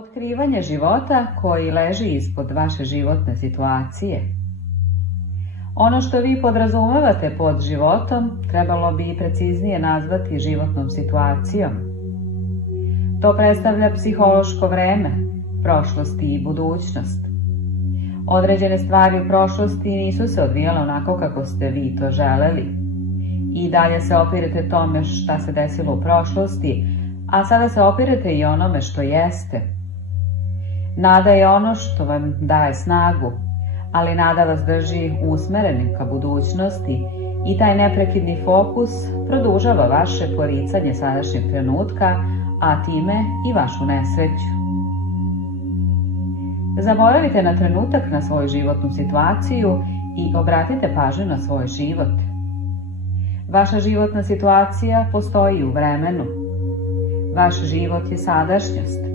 Otkrivanje života koji leži ispod vaše životne situacije. Ono što vi podrazumevate pod životom trebalo bi preciznije nazvati životnom situacijom. To predstavlja psihološko vreme, prošlost i budućnost. Određene stvari u prošlosti nisu se odvijale onako kako ste vi to želeli. I dalje se opirete tome šta se desilo u prošlosti, a sada se opirete i onome što jeste. Nada je ono što vam daje snagu, ali nada vas drži usmerenim ka budućnosti i taj neprekidni fokus produžava vaše poricanje sadašnjeg trenutka, a time i vašu nesreću. Zaboravite na trenutak na svoju životnu situaciju i obratite pažnju na svoj život. Vaša životna situacija postoji u vremenu. Vaš život je sadašnjost.